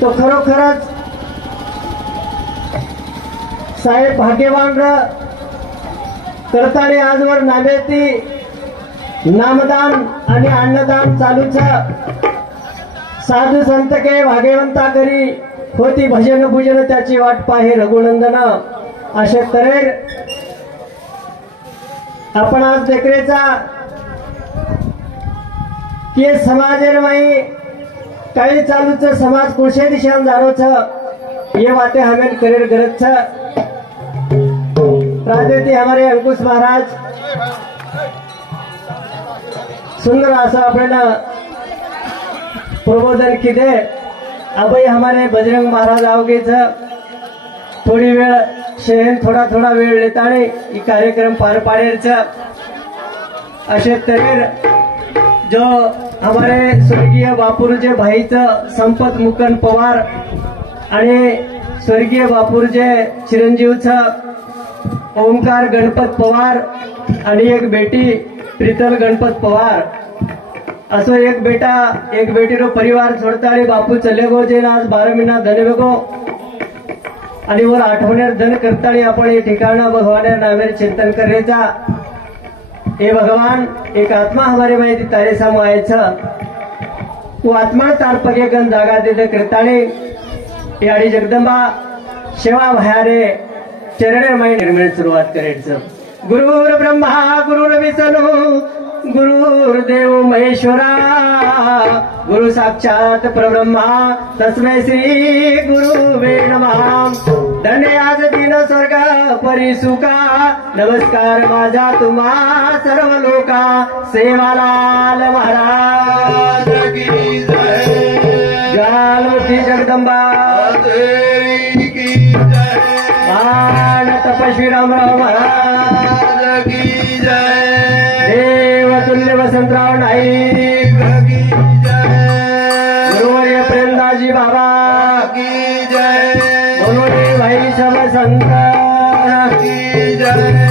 तो खरोखरच साहेब भाग्यवान करताना आजवर नामेती नामदान आणि अन्नदान चालूच साधू संत के भाग्यवंता करी होती भजन भुजन त्याची वाट पाहे रघुनंदन अशा तऱ्हेर आपण आज देखरेचा की समाजेर माई काही चालूच समाज कोशे दिशान जारोच ये बातें हमें करेर गरज प्रादेती हमारे अंकुश महाराज सुंदर आसा आपल्याला प्रबोधन किदे अभय हमारे बजरंग महाराज आवगेच थोड़ी वेळ शहर थोड़ा थोड़ा वेळ लेताने ये कार्यक्रम पार पाडेच अशे तऱ्हेर जो हमारे स्वर्गीय बापूरजे भाईचं संपत मुकन पवार आणि स्वर्गीय बापूरजे चिरंजीवचं ओंकार गणपत पवार आणि एक बेटी प्रीतल गणपत पवार असो एक बेटा एक बेटी रो परिवार छोड़ताळी बापू चले गो जे आज 12 महीना धन वेगो आणि वर आठवण्यार धन करताळी आपण हे ठिकाणा भगवान नामेर चिंतन करायचा हे भगवान एक आत्मा हमारे माहिती तारे सामू आयचं वो आत्मा तार पगे गण जागा दे करताळी याडी जगदंबा सेवा भयारे चरणे माई निर्मिळ सुरुवात करायचं गुरुर ब्रह्मा गुरुर विष्णू गुरुर्देव महेश्वरा गुरु साक्षात परब्रह्मा तस्मै श्री गुरुवे नमः धन्य आज दिन स्वर्ग परिसुका नमस्कार माझा तुम्हा सर्व लोका सेवालाल महाराज की जय ज्ञानवती जगदंबा देवी की जय मान तपस्वी रामराव महाराज की जय देवतुल्य वसंतराव नाईक की जय गुरुवर्य प्रेमदासजी बाबा की जय भाई सब संत की जय।